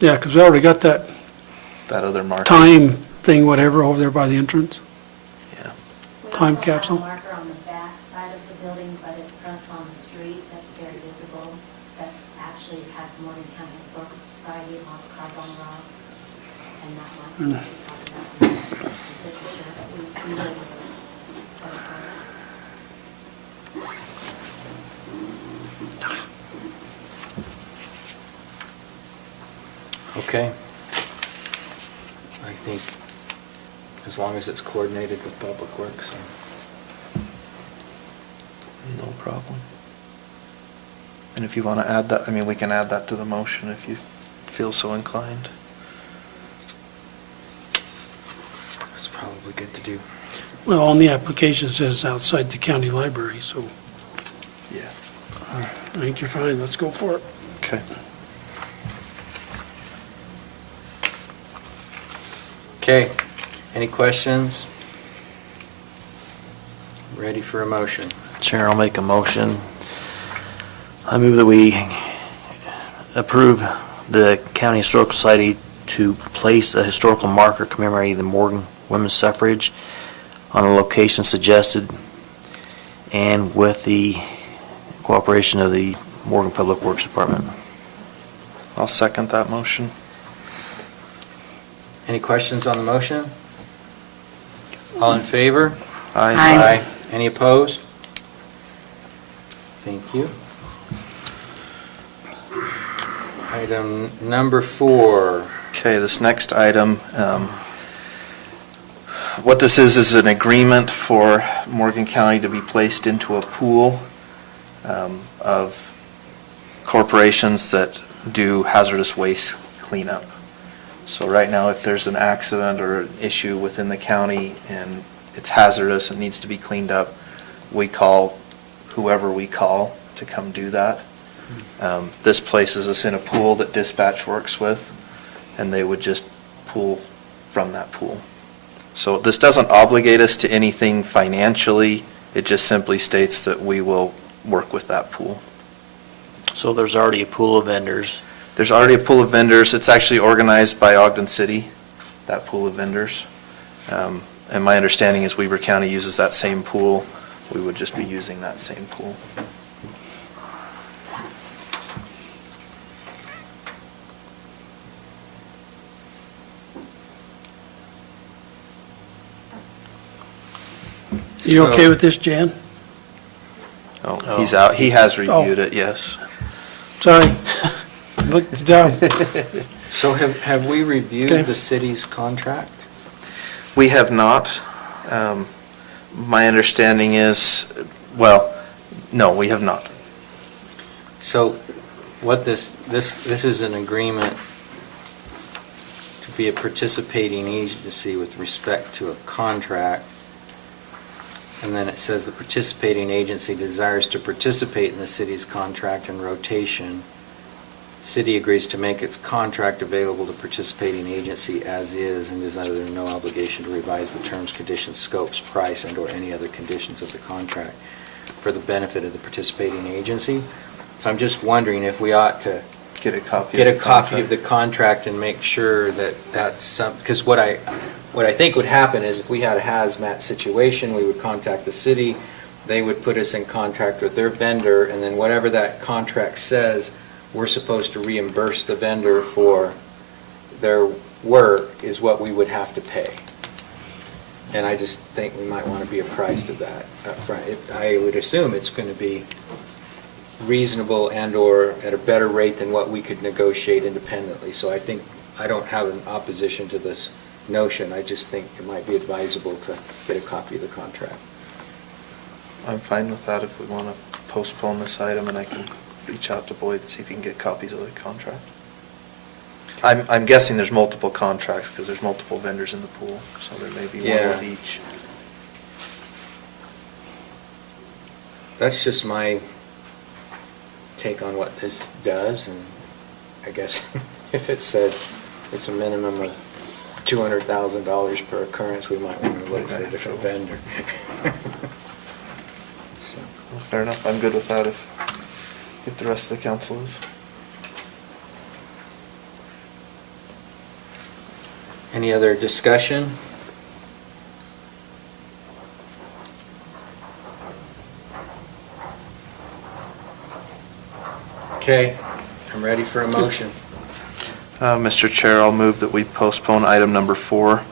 Yeah. yeah, because we already got that That other marker. time thing, whatever, over there by the entrance. Yeah. We Time also have capsule? a marker on the back side of the building, but it fronts on the street, that's very visible, that actually has the Morgan County Historical Society carved on the rock. And that one, she's talking about, the picture that we did with the Okay. I think as long as it's coordinated with Public Works. No problem. And if you want to add that, I mean, we can add that to the motion if you feel so inclined. It's probably good to do. Well, on the application it says outside the county library, so Yeah. I think you're fine. Let's go for it. Okay. Okay, any questions? Ready for a motion? Chair, I'll make a motion. I move that we approve the County Historical Society to place a historical marker commemorating the Morgan women's suffrage on a location suggested and with the cooperation of the Morgan Public Works Department. I'll second that motion. Any questions on the motion? All in favor? Aye. Any opposed? Thank you. Item number 4. Okay, this next item, what this is an agreement for Morgan County to be placed into a pool of corporations that do hazardous waste cleanup. So right now, if there's an accident or an issue within the county and it's hazardous and needs to be cleaned up, we call whoever we call to come do that. This places us in a pool that dispatch works with, and they would just pull from that pool. So this doesn't obligate us to anything financially, it just simply states that we will work with that pool. So there's already a pool of vendors. There's already a pool of vendors. It's actually organized by Ogden City, that pool of vendors. And my understanding is Weber County uses that same pool. We would just be using that same pool. You okay with this, Jan? Oh, he's out. He has reviewed it, yes. Sorry. Look down. So have we reviewed Okay. the city's contract? We have not. My understanding is, well, no, we have not. So what this is an agreement to be a participating agency with respect to a contract. And then it says the participating agency desires to participate in the city's contract and rotation. City agrees to make its contract available to participating agency as is and is under no obligation to revise the terms, conditions, scopes, price, and/or any other conditions of the contract for the benefit of the participating agency. So I'm just wondering if we ought to Get a copy. get of a the copy of contract. the contract and make sure that that's some, because what I think would happen is if we had a hazmat situation, we would contact the city, they would put us in contract with their vendor, and then whatever that contract says, we're supposed to reimburse the vendor for their work is what we would have to pay. And I just think we might want to be apprised of that up front. I would assume it's going to be reasonable and/or at a better rate than what we could negotiate independently. So I don't have an opposition to this notion. I just think it might be advisable to get a copy of the contract. I'm fine with that if we want to postpone this item, and I can reach out to Boyd and see if he can get copies of the contract. I'm guessing there's multiple contracts because there's multiple vendors in the pool, so there may be one Yeah. with each. That's just my take on what this does, and I guess if it said it's a minimum of $200,000 per occurrence, we might want to look at a different vendor. So. Well, fair enough, I'm good with that if the rest of the council is. Any other discussion? Okay, I'm ready for a motion. Mr. Chair, I'll move that we postpone item number 4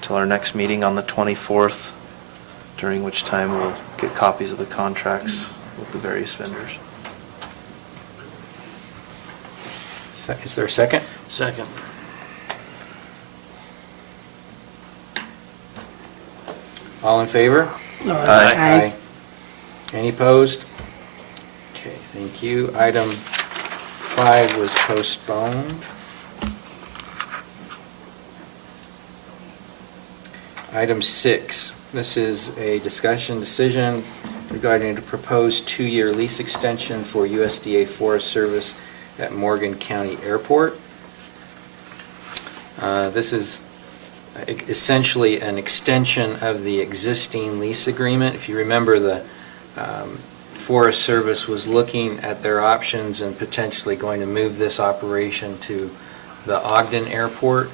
till our next meeting on the 24th, during which time we'll get copies of the contracts with the various vendors. Is there a second? Second. All in favor? Aye. Any opposed? Okay, thank you. Item 5 was postponed. Item 6, this is a discussion decision regarding a proposed 2-year lease extension for USDA Forest Service at Morgan County Airport. This is essentially an extension of the existing lease agreement. If you remember, the Forest Service was looking at their options and potentially going to move this operation to the Ogden Airport.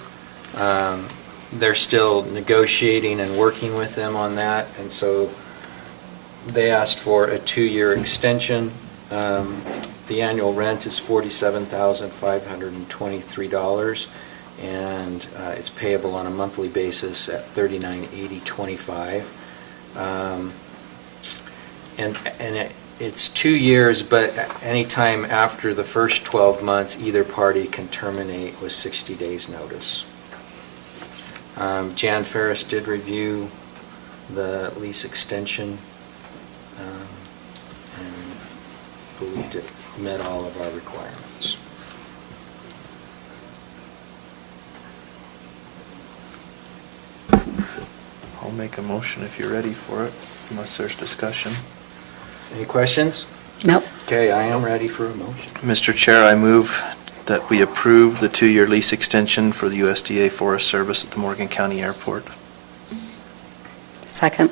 They're still negotiating and working with them on that, and so they asked for a 2-year extension. The annual rent is $47,523, and it's payable on a monthly basis at $39.8025. It's 2 years, but anytime after the first 12 months, either party can terminate with 60 days' notice. Jan Ferris did review the lease extension and believed it met all of our requirements. I'll make a motion if you're ready for it, unless there's discussion. Any questions? Nope. Okay, I am ready for a motion. Mr. Chair, I move that we approve the 2-year lease extension for the USDA Forest Service at the Morgan County Airport. Second.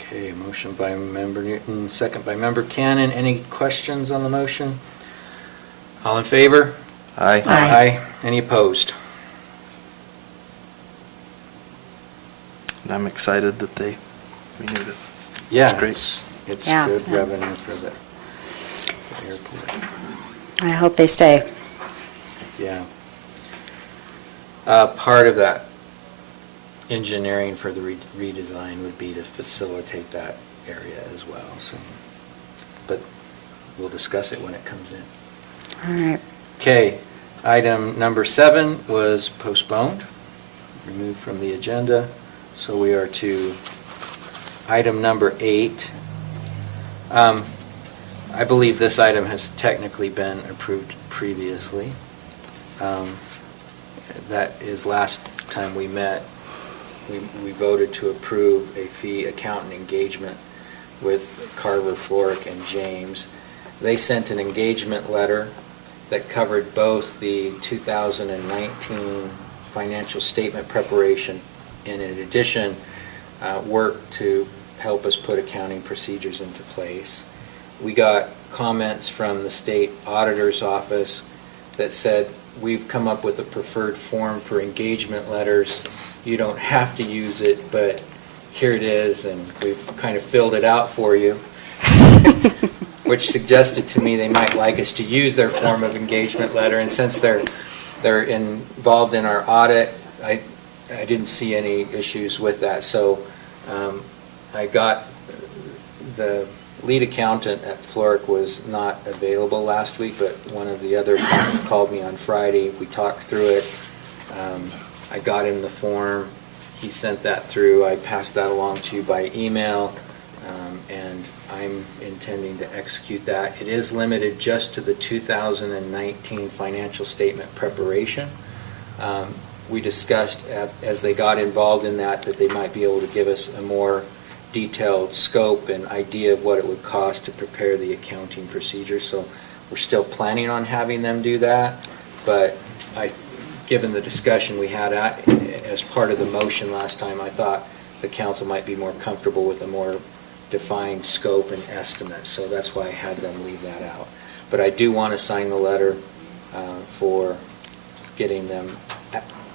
Okay, motion by Member Newton, second by Member Cannon. Any questions on the motion? All in favor? Aye. Aye. Any opposed? I'm excited that they renewed it. Yeah, It's great. it's Yeah, good yeah. revenue for the airport. I hope they stay. Yeah. Part of that engineering for the redesign would be to facilitate that area as well, so, but we'll discuss it when it comes in. All right. Okay, item number 7 was postponed, removed from the agenda, so we are to item number 8. I believe this item has technically been approved previously. That is, last time we met, we voted to approve a fee accountant engagement with Carver, Floric, and James. They sent an engagement letter that covered both the 2019 financial statement preparation and, in addition, work to help us put accounting procedures into place. We got comments from the state auditor's office that said, we've come up with a preferred form for engagement letters. You don't have to use it, but here it is, and we've kind of filled it out for you, which suggested to me they might like us to use their form of engagement letter, and since they're involved in our audit, I didn't see any issues with that. So I got the lead accountant at Floric was not available last week, but one of the other accountants called me on Friday. We talked through it. I got him the form. He sent that through. I passed that along to you by email, and I'm intending to execute that. It is limited just to the 2019 financial statement preparation. We discussed as they got involved in that they might be able to give us a more detailed scope and idea of what it would cost to prepare the accounting procedure. So we're still planning on having them do that, but given the discussion we had as part of the motion last time, I thought the council might be more comfortable with a more defined scope and estimate, so that's why I had them leave that out. But I do want to sign the letter for getting them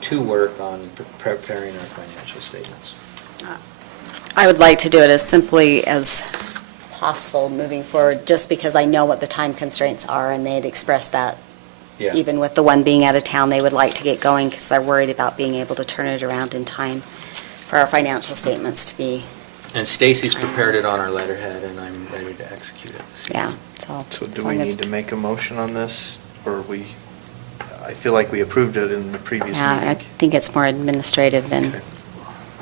to work on preparing our financial statements. I would like to do it as simply as possible moving forward, just because I know what the time constraints are, and they had expressed that. Yeah. Even with the one being out of town, they would like to get going because they're worried about being able to turn it around in time for our financial statements to be, And Stacy's prepared it on our letterhead, and I'm ready to execute it this yeah, evening. so. So as do long we as- need to make a motion on this, or I feel like we approved it in the previous Yeah, I meeting. think it's more administrative than,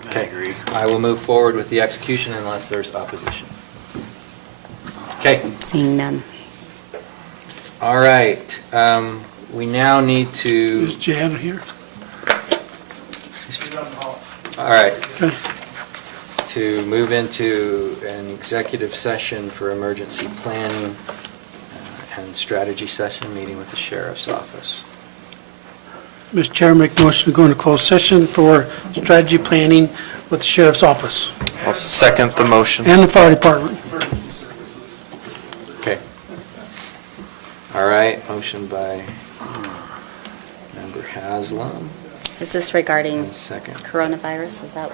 Okay. Okay. I will move forward with the execution unless there's opposition. Okay. seeing none. All right. We now need to, Is Jan here? all right, Okay. to move into an executive session for emergency planning and strategy session, meeting with the sheriff's office. Mr. Chair, make motion to go into closed session for strategy planning with the sheriff's office I'll second the motion. and the fire department. Okay. All right, motion by Member Haslam, Is this regarding and second. coronavirus? Is that what?